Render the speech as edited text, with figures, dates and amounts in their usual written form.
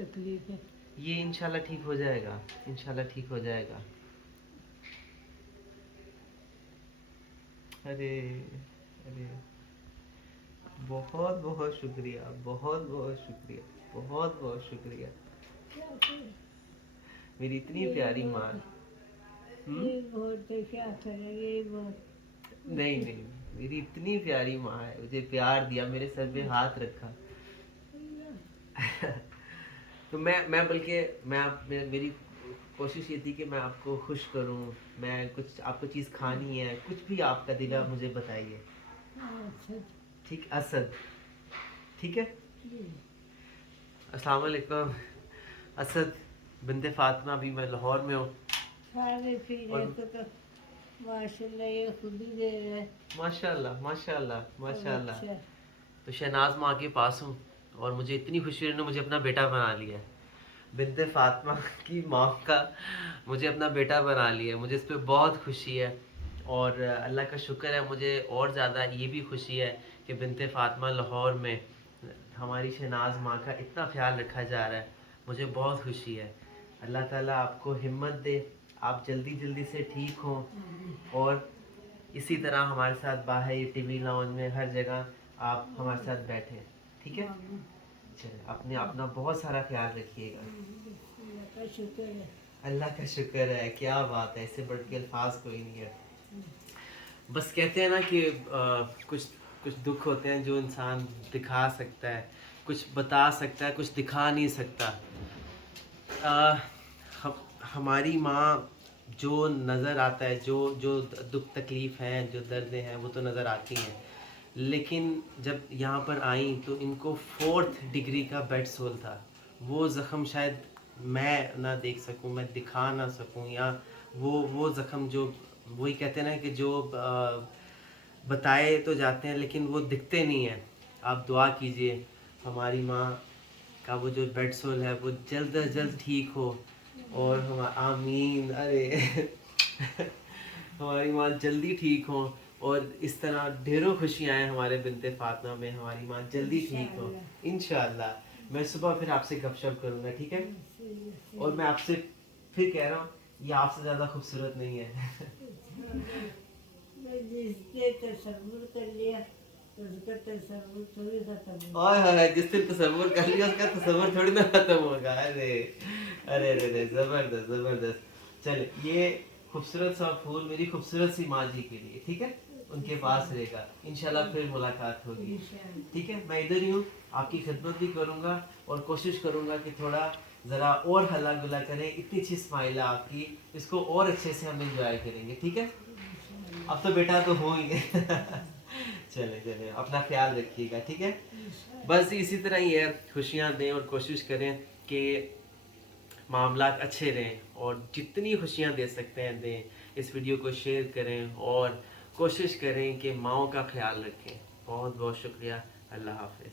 تکلیف ہے. یہ انشاءاللہ ٹھیک ہو جائے گا, انشاءاللہ ٹھیک ہو جائے گا. ارے ارے بہت بہت شکریہ, بہت بہت شکریہ, بہت بہت شکریہ. کیا کریں؟ میری اتنی یہی پیاری ماں. بہت ہے. یہی بہت ہے, کیا کریں, یہی بہت. نہیں نہیں, میری اتنی پیاری ماں ہے, مجھے پیار دیا, میرے سر پہ ہاتھ رکھا. تو میں بلکہ میری کوشش یہ تھی کہ میں آپ کو خوش کروں, میں کچھ آپ کو چیز کھانی ہے, کچھ بھی آپ کا دل ہے مجھے بتائیے. اچھا ٹھیک, اسد, ٹھیک ہے. جی. السلام علیکم. اسد بنت فاطمہ, ابھی میں لاہور میں ہوں. کھانے پینے کو تو ماشاء اللہ یہ خود ہی دے رہے ہیں. ماشاء اللہ ماشاء اللہ ماشاء اللہ. اچھا. تو شہناز ماں کے پاس ہوں اور مجھے اتنی خوشی ہے, انہوں نے مجھے اپنا بیٹا بنا لیا ہے. بنت فاطمہ کی ماں کا مجھے اپنا بیٹا بنا لیا ہے, مجھے اس پہ بہت خوشی ہے. اور اللہ کا شکر ہے, مجھے اور زیادہ یہ بھی خوشی ہے کہ بنت فاطمہ لاہور میں ہماری شہناز ماں کا اتنا خیال رکھا جا رہا ہے. مجھے بہت خوشی ہے. اللہ تعالیٰ آپ کو ہمت دے, آپ جلدی جلدی سے ٹھیک ہوں, اور اسی طرح ہمارے ساتھ باہر ٹی وی لاؤنج میں ہر جگہ آپ ہمارے ساتھ بیٹھیں. ٹھیک ہے, چلے اپنے اپنا بہت سارا خیال رکھیے گا. اللہ کا شکر ہے. اللہ کا شکر ہے, کیا بات ہے, اسے بڑھ کے الفاظ کوئی نہیں ہے. بس کہتے ہیں نا کہ کچھ کچھ دکھ ہوتے ہیں جو انسان دکھا سکتا ہے, کچھ بتا سکتا ہے, کچھ دکھا نہیں سکتا. ہماری ماں جو نظر آتا ہے, جو دکھ تکلیف ہیں, جو دردیں ہیں, وہ تو نظر آتی ہیں. لیکن جب یہاں پر آئیں تو ان کو 4th ڈگری کا بیڈ سول تھا. وہ زخم شاید میں نہ دیکھ سکوں, میں دکھا نہ سکوں, یا وہ زخم جو وہی کہتے ہیں نا کہ جو بتائے تو جاتے ہیں لیکن وہ دکھتے نہیں ہیں. آپ دعا کیجئے ہماری ماں کا وہ جو بیڈ سول ہے وہ جلد از جلد ٹھیک ہو, اور آمین. ارے ہماری ماں جلدی ٹھیک ہو, اور اس طرح ڈھیروں خوشیاں ہیں ہمارے بنت فاطمہ میں, ہماری ماں جلدی ٹھیک ہو انشاءاللہ. میں صبح پھر آپ سے گپ شپ کروں گا, ٹھیک ہے. اور میں آپ سے پھر کہہ رہا ہوں, یہ آپ سے زیادہ خوبصورت نہیں ہے. جس نے تصور کر لیا اس کا تصور تھوڑی ختم ہو. جس نے تصور کر لیا اس کا تصور تھوڑی نہ ختم ہوگا. ارے ارے ارے, زبردست زبردست. چلے, یہ خوبصورت سا پھول میری خوبصورت سی ماں جی کے لیے, ٹھیک ہے, ان کے پاس رہے گا انشاءاللہ. پھر ملاقات ہوگی, ٹھیک ہے. میں ادھر ہی ہوں, آپ کی خدمت بھی کروں گا, اور کوشش کروں گا کہ تھوڑا ذرا اور ہلا گلا کریں. اتنی اچھی اسمائل ہے آپ کی, اس کو اور اچھے سے ہم انجوائے کریں گے, ٹھیک ہے. اب تو بیٹا تو ہو ہی گئے. چلے چلے, اپنا خیال رکھیے گا, ٹھیک ہے. بس اسی طرح ہی ہے, خوشیاں دیں اور کوشش کریں کہ معاملات اچھے رہیں, اور جتنی خوشیاں دے سکتے ہیں دیں. اس ویڈیو کو شیئر کریں اور کوشش کریں کہ ماؤں کا خیال رکھیں. بہت بہت شکریہ. اللہ حافظ.